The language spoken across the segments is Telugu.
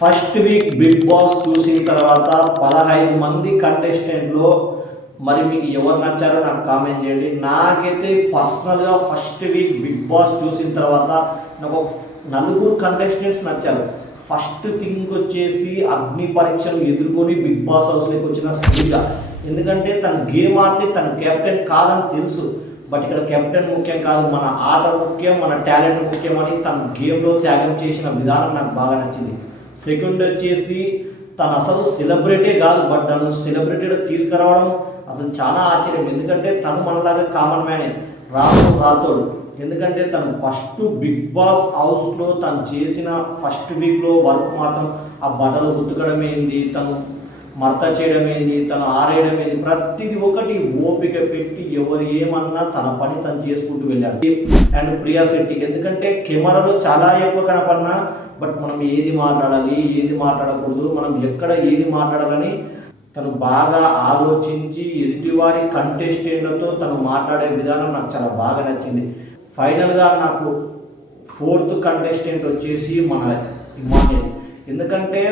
ఫస్ట్ వీక్ బిగ్ బాస్ చూసిన తర్వాత 15 మంది కంటెస్టెంట్లో మరి మీకు ఎవరు నచ్చారో నాకు కామెంట్ చేయండి. నాకైతే పర్సనల్గా ఫస్ట్ వీక్ బిగ్ బాస్ చూసిన తర్వాత నాకు నలుగురు కంటెస్టెంట్స్ నచ్చారు. ఫస్ట్ థింగ్ వచ్చేసి అగ్ని పరీక్షలు ఎదుర్కొని బిగ్ బాస్ హౌస్లోకి వచ్చిన శ్రీజ. ఎందుకంటే తన గేమ్ ఆడితే తన కెప్టెన్ కాదని తెలుసు, బట్ ఇక్కడ కెప్టెన్ ముఖ్యం కాదు, మన ఆట ముఖ్యం, మన టాలెంట్ ముఖ్యం అని తన గేమ్లో త్యాగం చేసిన విధానం నాకు బాగా నచ్చింది. సెకండ్ వచ్చేసి తను అసలు సెలబ్రిటీ కాదు, బట్ తను సెలబ్రిటీలో తీసుకురావడం అసలు చాలా ఆశ్చర్యం. ఎందుకంటే తను మనలాగా కామన్ మ్యానే, రాథోడ్. ఎందుకంటే తను ఫస్ట్ బిగ్ బాస్ హౌస్లో తను చేసిన ఫస్ట్ వీక్లో వర్క్ మాత్రం ఆ బట్టలు ఉతకడం ఏంది, తను మడత చేయడం ఏంది, తను ఆరేయడం ఏంది, ప్రతిదీ ఒకటి ఓపిక పెట్టి ఎవరు ఏమన్నా తన పని తను చేసుకుంటూ వెళ్ళాడు. అండ్ ప్రియా శెట్టి, ఎందుకంటే కెమెరాలో చాలా ఎక్కువ కనపడినా బట్ మనం ఏది మాట్లాడాలి ఏది మాట్లాడకూడదు, మనం ఎక్కడ ఏది మాట్లాడాలని తను బాగా ఆలోచించి ఎదుటివారి కంటెస్టెంట్లతో తను మాట్లాడే విధానం నాకు చాలా బాగా నచ్చింది. ఫైనల్గా నాకు ఫోర్త్ కంటెస్టెంట్ వచ్చేసి మన ఇమాన్యుయల్. ఎందుకంటే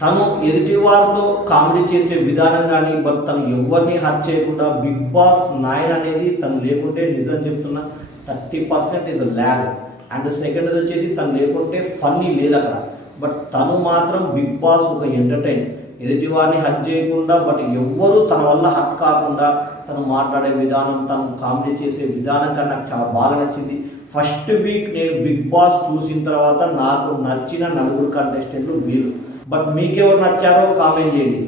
తను ఎదుటి వారితో కామెడీ చేసే విధానం కానీ, బట్ తను ఎవరిని హర్ట్ చేయకుండా బిగ్ బాస్ 9 అనేది తను లేకుంటే నిజం చెప్తున్నా 30% ఇస్ ల్యాగ్. అండ్ సెకండ్ వచ్చేసి తను లేకుంటే ఫన్నీ లేదు అక్కడ. బట్ తను మాత్రం బిగ్ బాస్ ఒక ఎంటర్టైన్, ఎదుటి వారిని హర్ట్ చేయకుండా బట్ ఎవ్వరూ తన వల్ల హర్ట్ కాకుండా తను మాట్లాడే విధానం, తను కామెడీ చేసే విధానం కానీ నాకు చాలా బాగా నచ్చింది. ఫస్ట్ వీక్ నేను బిగ్ బాస్ చూసిన తర్వాత నాకు నచ్చిన నలుగురు కంటెస్టెంట్లు వీళ్ళు. బట్ మీకెవరు నచ్చారో కామెంట్ చేయండి.